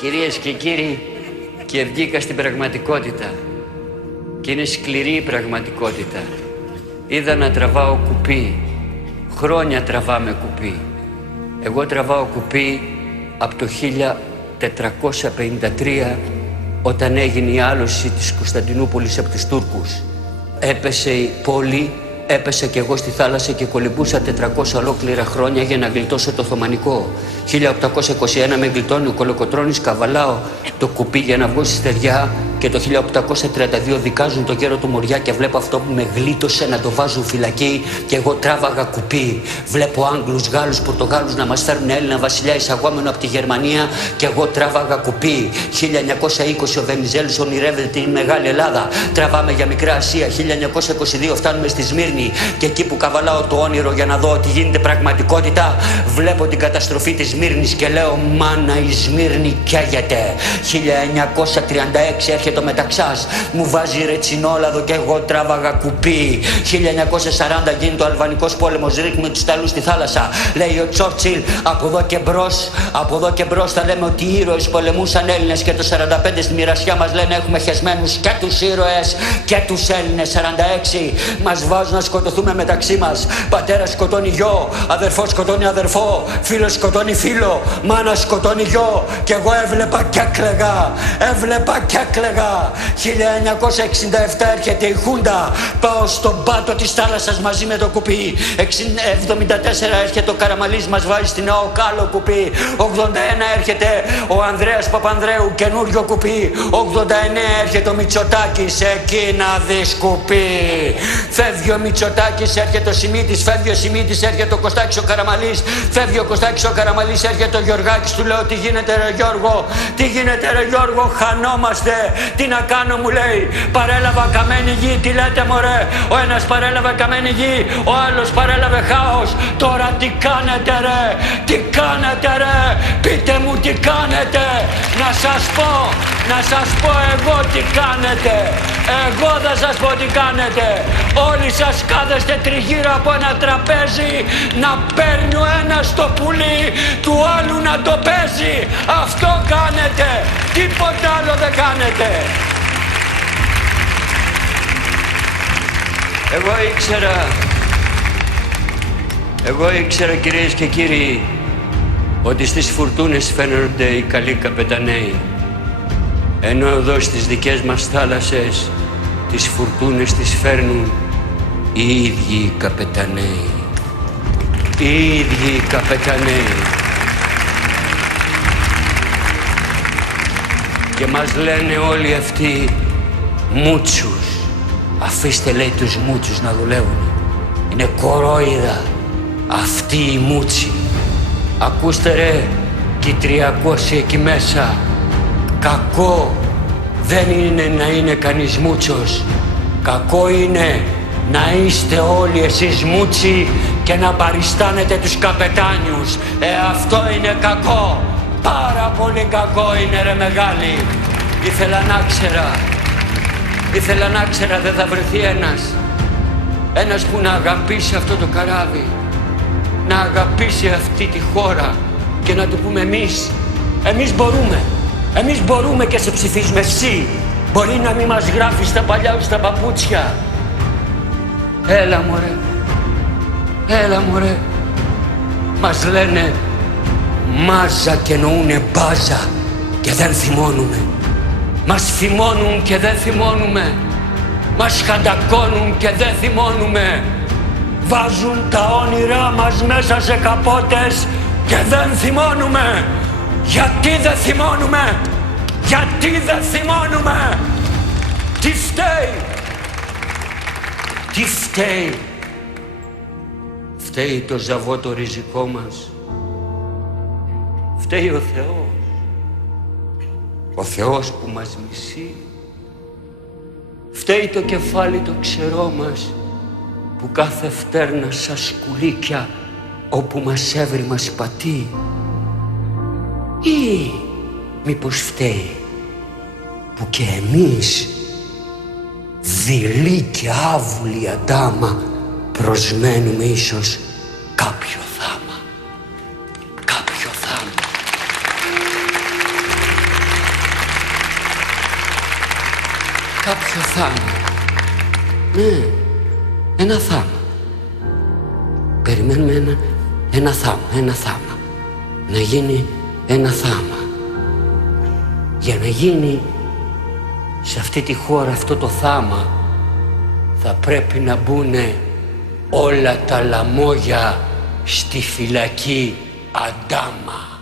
Κυρίες και κύριοι, και βγήκα στην πραγματικότητα. Και είναι σκληρή η πραγματικότητα. Είδα να τραβάω κουπί. Χρόνια τραβάμε κουπί. Εγώ τραβάω κουπί από το 1453, όταν έγινε η άλωση της Κωνσταντινούπολης από τους Τούρκους. Έπεσε η πόλη, έπεσα κι εγώ στη θάλασσα και κολυμπούσα 400 ολόκληρα χρόνια για να γλιτώσω το Οθωμανικό. 1821 με γλιτώνει ο Κολοκοτρώνης, καβαλάω το κουπί για να βγω στη στεριά και το 1832 δικάζουν το γέρο του Μοριά και βλέπω αυτό που με γλίτωσε να το βάζουν φυλακή και εγώ τράβαγα κουπί. Βλέπω Άγγλους, Γάλλους, Πορτογάλους να μας φέρουν Έλληνα βασιλιά εισαγόμενο από τη Γερμανία και εγώ τράβαγα κουπί. 1920 ο Βενιζέλος ονειρεύεται την Μεγάλη Ελλάδα. Τραβάμε για Μικρά Ασία. 1922 φτάνουμε στη Σμύρνη και εκεί που καβαλάω το όνειρο για να δω ότι γίνεται πραγματικότητα, βλέπω την καταστροφή της Σμύρνης και λέω μάνα η Σμύρνη καίγεται. 1936 έρχεται ο Μεταξάς, μου βάζει ρετσινόλαδο και εγώ τράβαγα κουπί. 1940 γίνεται ο Αλβανικός πόλεμος, ρίχνουμε τους Ιταλούς στη θάλασσα. Λέει ο Τσόρτσιλ, από εδώ και μπρος θα λέμε ότι οι ήρωες πολεμούσαν Έλληνες και το 45 στη μοιρασιά μας λένε έχουμε χεσμένους και τους ήρωες και τους Έλληνες. 46 μας βάζουν να σκοτωθούμε μεταξύ μας. Πατέρας σκοτώνει γιο, αδερφός σκοτώνει αδερφό, φίλος σκοτώνει φίλο, μάνα σκοτώνει γιο και εγώ έβλεπα και έκλαιγα. 1967 έρχεται η Χούντα, πάω στον πάτο της θάλασσας μαζί με το κουπί. 74 έρχεται ο Καραμαλής, μας βάζει στην ΑΟΚ άλλο κουπί. 81 έρχεται ο Ανδρέας Παπανδρέου, καινούριο κουπί. 89 έρχεται ο Μητσοτάκης, εκεί να δεις κουπί. Φεύγει ο Μητσοτάκης, έρχεται ο Σιμίτης, φεύγει ο Σιμίτης, έρχεται ο Κωστάκης ο Καραμαλής, φεύγει ο Κωστάκης ο Καραμαλής, έρχεται ο Γιωργάκης, του λέω τι γίνεται ρε Γιώργο, τι γίνεται ρε Γιώργο, χανόμαστε, τι να κάνω μου λέει, παρέλαβα καμένη γη, τι λέτε μωρέ, ο ένας παρέλαβε καμένη γη, ο άλλος παρέλαβε χάος, τώρα τι κάνετε ρε, τι κάνετε ρε, πείτε μου τι κάνετε, να σας πω εγώ τι κάνετε, εγώ θα σας πω τι κάνετε, όλοι σας κάθεστε τριγύρω από ένα τραπέζι να παίρνει ο ένας το πουλί του άλλου να το παίζει, αυτό κάνετε, τίποτα άλλο δεν κάνετε. Εγώ ήξερα κυρίες και κύριοι ότι στις φουρτούνες φαίνονται οι καλοί καπεταναίοι, ενώ εδώ στις δικές μας θάλασσες τις φουρτούνες τις φέρνουν οι ίδιοι οι καπεταναίοι. Οι ίδιοι οι καπεταναίοι. Και μας λένε όλοι αυτοί μούτσους. Αφήστε λέει τους μούτσους να δουλεύουν. Είναι κορόιδα αυτοί οι μούτσοι. Ακούστε ρε και οι 300 εκεί μέσα. Κακό δεν είναι να είναι κανείς μούτσος. Κακό είναι να είστε όλοι εσείς μούτσοι και να παριστάνετε τους καπετάνιους. Αυτό είναι κακό. Πάρα πολύ κακό είναι ρε μεγάλη. Ήθελα να ξέρα δεν θα βρεθεί ένας που να αγαπήσει αυτό το καράβι, να αγαπήσει αυτή τη χώρα και να του πούμε εμείς μπορούμε και σε ψηφίζουμε. Εσύ μπορεί να μην μας γράφεις τα παλιά στα παπούτσια. Έλα μωρέ, μας λένε μάζα και εννοούνε μπάζα και δεν θυμώνουμε. Μας θυμώνουν και δεν θυμώνουμε. Μας χαντακώνουν και δεν θυμώνουμε. Βάζουν τα όνειρά μας μέσα σε καπότες και δεν θυμώνουμε. Γιατί δεν θυμώνουμε? Γιατί δεν θυμώνουμε? Τι φταίει? Τι φταίει? Φταίει το ζαβό το ριζικό μας. Φταίει ο Θεός. Ο Θεός που μας μισεί. Φταίει το κεφάλι το ξερό μας που κάθε φτέρνα σαν σκουλίκια όπου μας έβρι μας πατεί. Ή μήπως φταίει που και εμείς δειλοί και άβουλοι αντάμα προσμένουμε ίσως κάποιο θάμα. Κάποιο θάμα. κάποιο θάμα. Ναι, ένα θάμα. Περιμένουμε ένα θάμα. Να γίνει ένα θάμα. Για να γίνει σε αυτή τη χώρα αυτό το θάμα, θα πρέπει να μπουνε όλα τα λαμόγια στη φυλακή Αντάμα.